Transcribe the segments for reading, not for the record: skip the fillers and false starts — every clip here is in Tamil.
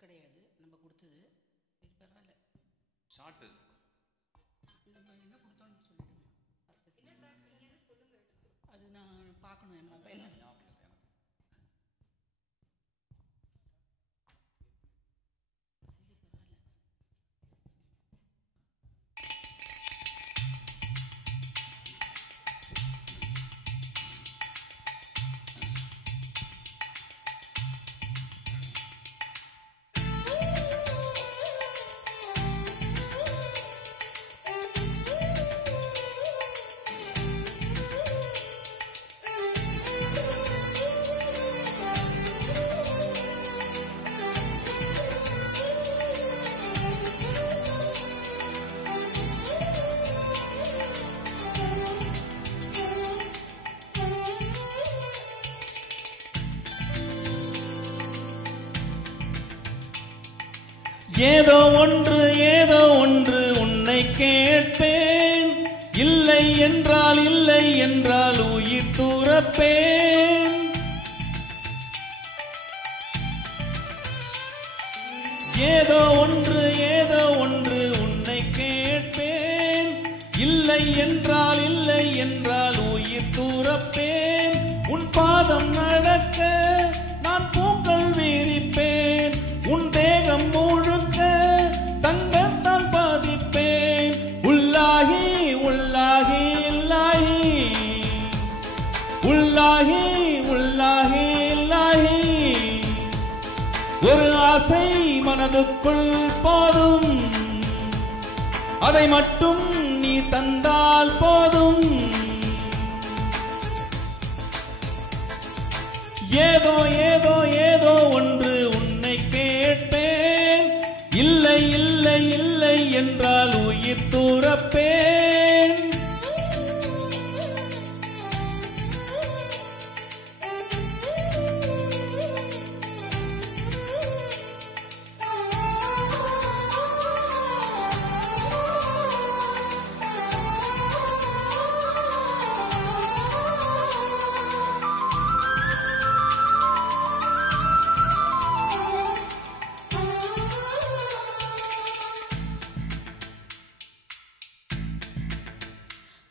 கிடையாது நம்ம கொடுத்தது. பரவாயில்ல, ஷார்ட் நம்ம என்ன கொடுத்தோம்னு சொல்லிடுங்க. அது நான் பார்க்கணும் என் மொபைலில். ஏதோ ஒன்று உன்னை கேட்பேன், இல்லை என்றால் உயிர் துறப்பேன். ஏதோ ஒன்று உன்னை கேட்பேன், இல்லை என்றால் உயிர் துறப்பேன். உன் பாதம் நடக்க நான் பூக்கள் விரிப்பேன், உன் தேகம் முழுக்க தங்கத்தால் பாதிப்பேன். உள்ளாகி உள்ளாகி இல்லாகி, உள்ளாகி உள்ளாகி இல்லாகி, ஒரு ஆசை மனதுக்குள் போதும், அதை மட்டும் நீ தந்தால் போதும். ஏதோ ஒன்று உன்னை கேட்பேன், இல்லை என்றால் உயிர் துறப்பேன்.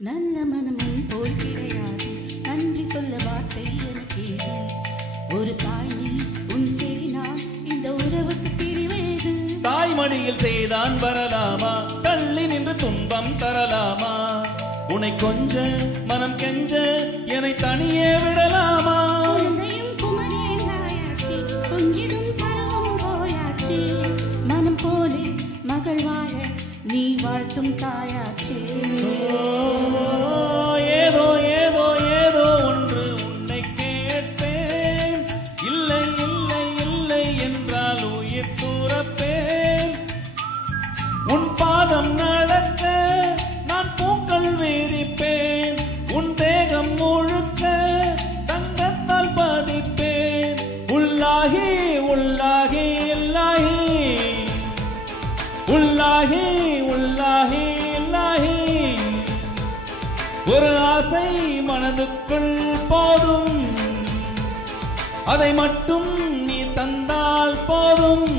நல்ல மனமும் போல் கிடையாது, நன்றி சொல்ல வார்த்தை எனக்கு ஒரு தாய் நீ உன் செய்தால் இந்த உறவுக்கு பிரிவேது. தாய்மடியில் செய்தான் வரலாமா, தள்ளி நின்று துன்பம் தரலாமா, உன்னை கொஞ்ச மனம் கெஞ்ச என்னை தனியே விடலாமா. கொஞ்சிடும் பருவம் போயாச்சு, மனம் போலே மகள் வாழ நீ வாழ்த்தும் தாயாச்சு. ஏதோ ஒன்று உன்னை கேட்பேன், இல்லை என்றால் உயிர் துறப்பேன். உன் பாதம் நடக்க நான் பூக்கள் விரிப்பேன், உன் தேகம் முழுக்க தங்கத்தால் பாதிப்பேன். உள்ளாகி உள்ளாகி இல்லாகி, உள்ளாகி உள்ளாகி இல்லாகி, ஒரு ஆசை மனதுக்குள் போதும், அதை மட்டும் நீ தந்தால் போதும்.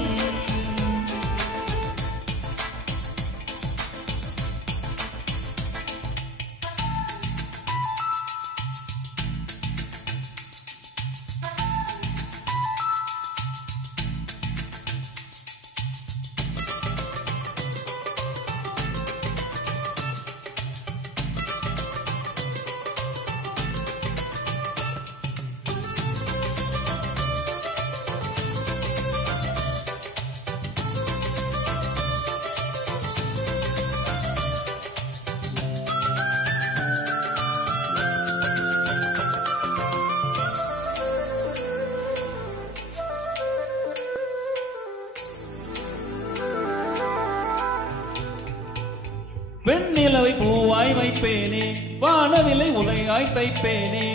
வெண்ணிலவை பூவாய் வைப்பேனே, வானவிலை உதையாய் தைப்பேனே,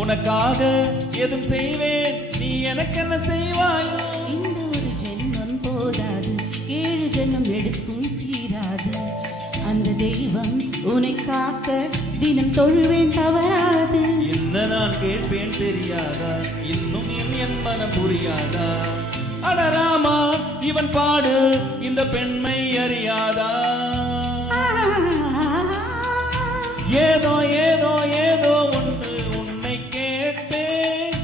உனக்காக எதுவும் செய்வேன், நீ எனக்கு என்ன செய்வாயோ? இந்த ஒரு ஜென்மம் போதாது, 7 ஜென்மம் எடுக்கும் தீராது. அந்த தெய்வம் உன்னை காக்க தினம் தொழுவேன் தவறாது. என்ன நான் கேட்பேன் தெரியாதா, இன்னும் என் மனம் புரியாதா? அடராமா இவன் பாடு இந்த பெண்மை அறியாதா? ஏதோ ஏதோ ஏதோ ஒன்று உன்னை கேட்பேன்,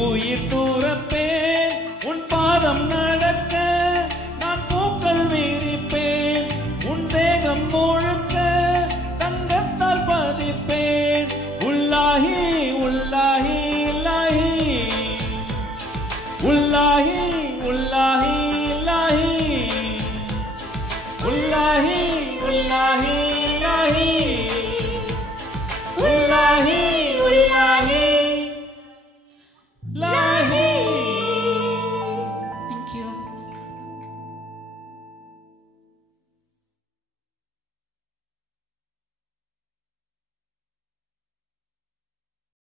உயிர் தூரப்பேன், உன் பாதம் நடக்க நான் பூக்கள் விரிப்பேன், உன் தேகம் முழுக்க தங்கத்தால் பதிப்பேன். உள்ளாஹி உள்ளாஹி உள்ளாஹி உள்ளாஹி உள்ளாஹி உள்ளாஹி உள்ளாஹி உள்ளாஹி உள்ளாஹி